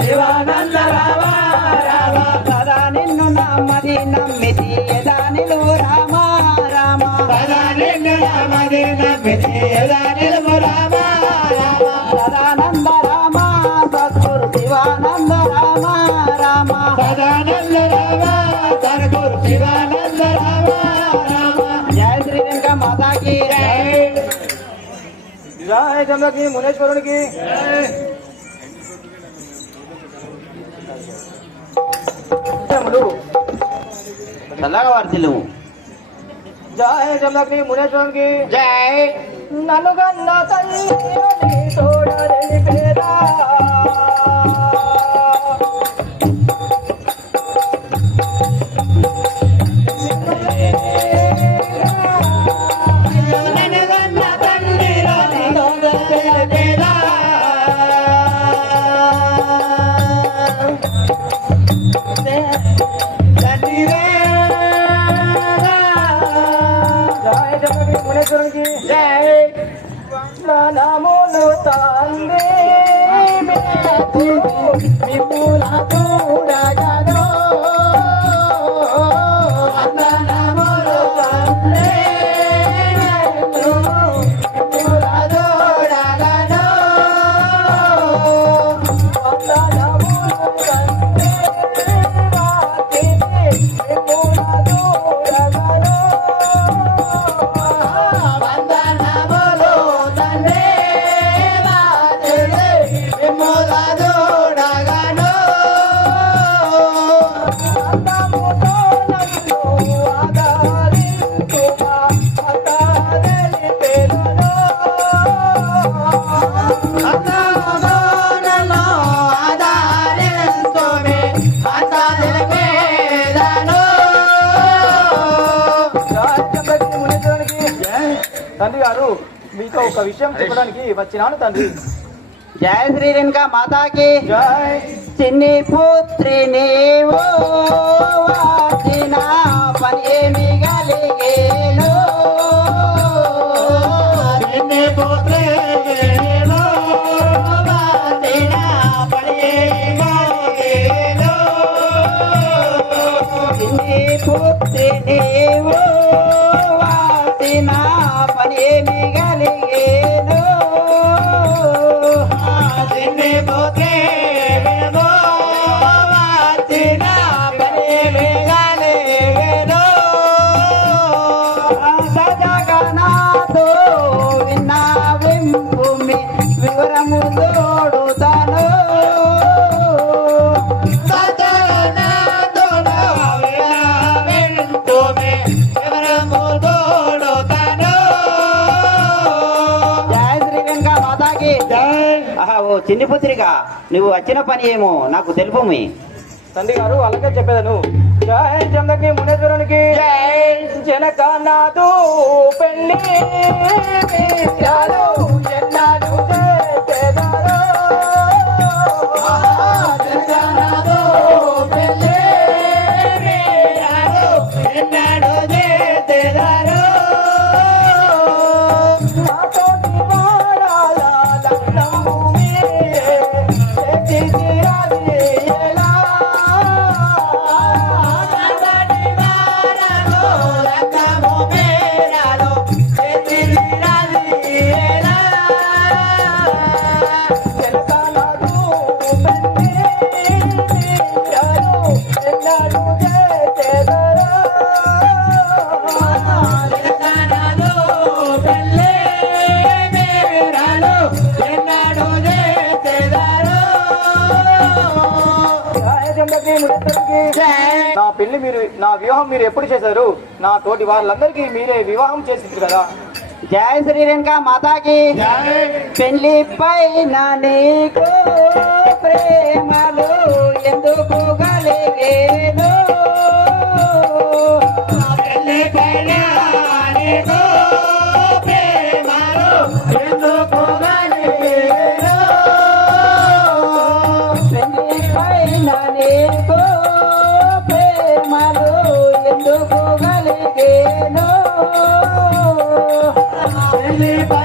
శివానంద రామ రామ సదా నిన్ను నమ్మది నమ్మితి యదా నిలువు రామ. రామ సదా నిన్ను నమ్మది నమ్మితి యదా నిలువు రామ రామ. సదానంద రామ సద్గురు శివానంద రామ. రామ సదానంద రామ సద్గురు శివానంద రామ. రామ జయ శ్రీ మాతాకి జయ మునేశ్వరునికి. జయములు. చల్లగా వర్తిల్లుము జయ చంద్రకి మునేశ్వరునికి జై. నన్ను గన్న తల్లి తోడని పేరా. జై. నమోలు తండ్రి విపుల చూడగదో తండ్రి గారు మీతో ఒక విషయం చెప్పడానికి వచ్చినాను తండ్రి. జయ శ్రీ రేణుక మాతాకి. జై. చిన్ని పుత్రి నీవు పని ఏమి పుత్రి నీవు వాచిన పని ఏమి గలిగేను నిన్నే పుత్రేలో వాదిన పడియేగాగేలో. సజగనాథో ఆహా ఓ చిన్ని పుత్రిక నువ్వు వచ్చిన పని ఏమో నాకు తెలుపుమి తండ్రి గారు అలాగే చెప్పేదను. జై చంద్రకి మునేశ్వరునికి. జనకనాథు ఎన్నాడు राधे నా వివాహం మీరు ఎప్పుడు చేశారు? నా తోటి వాళ్ళందరికీ మీరే వివాహం చేసింది కదా. జయ శ్రీ రేణుక మాతాకి. పెళ్ళి పైన నీకు ప్రేమలు ఎందుకు కలిగేను పెళ్ళి పైన నీకు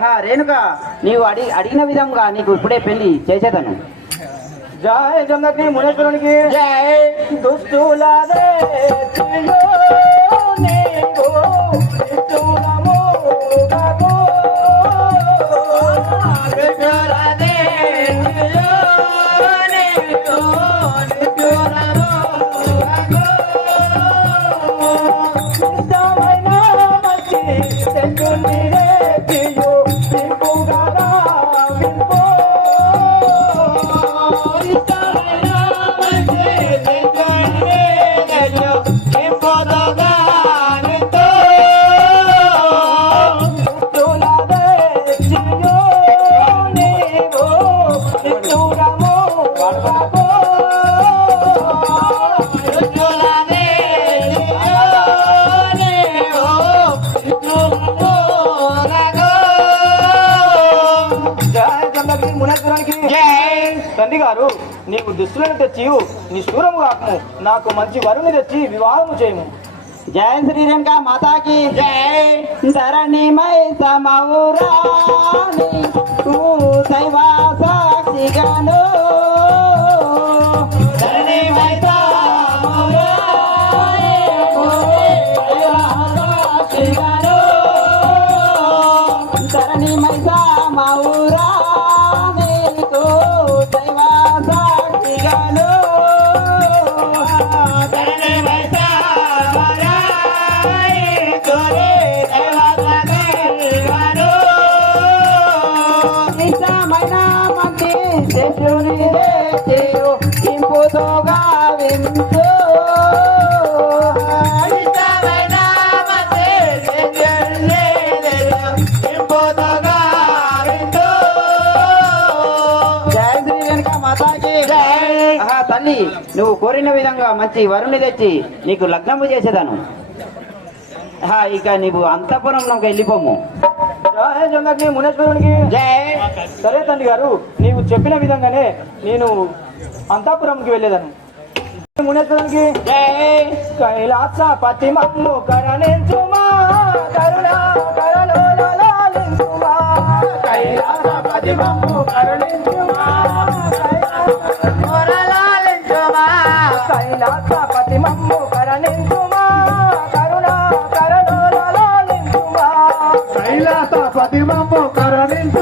ఆహా రేణుక నీవు అడి అడిగిన విధంగా నీకు ఇప్పుడే పెళ్ళి చేసేదను. జయ జగతి మునేశ్వరునికి. జయ దుస్తులాదే తండ్రి గారు. నీకు దుస్తులను తెచ్చి నిష్ఠూరము కాకము నాకు మంచి వరుని తెచ్చి వివాహము చేయము. జయ శ్రీ మాతాకి. జయ ధరణి మై సమౌరాని వింటూ. తల్లి నువ్వు కోరిన విధంగా మంచి వరుని తెచ్చి నీకు లగ్నము చేసేదాను. ఇక నీవు అంతపురంలోకి వెళ్ళిపోము. జయ జగతి మునేశ్వరునికి. జయ సరే తండ్రి గారు నీవు చెప్పిన విధంగానే నేను అంతాపురంకి వెళ్ళేదాను మునేశ్వరునికి కైలాస పతి మమ్ము కరణించుమా కరుణ కరణోలలాలించుమా కైలాస పతి మమ్ము కరుణించుమా మొరలాలించుమా. కైలాస పతి మమ్ము కరణించుమా కరుణ కరణోలలాలించుమా కైలాస పతిమము కరుణించుమా కలిశాపరమోరలాలించుమా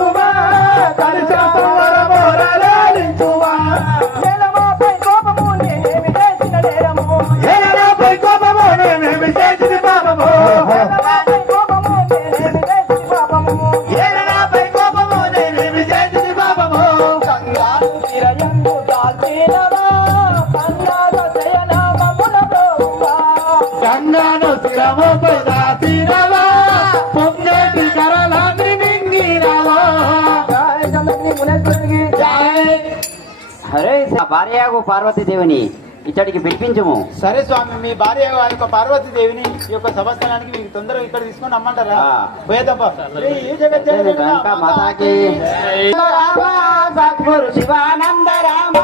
భార్యకు పార్వతీదేవిని ఇచ్చడికి పిలిపించము. సరే స్వామి మీ భార్య ఆ యొక్క పార్వతీ దేవిని ఈ యొక్క సంవత్సరానికి మీకు తొందరగా ఇక్కడ తీసుకొని రమ్మంటారా? శివానంద రామ.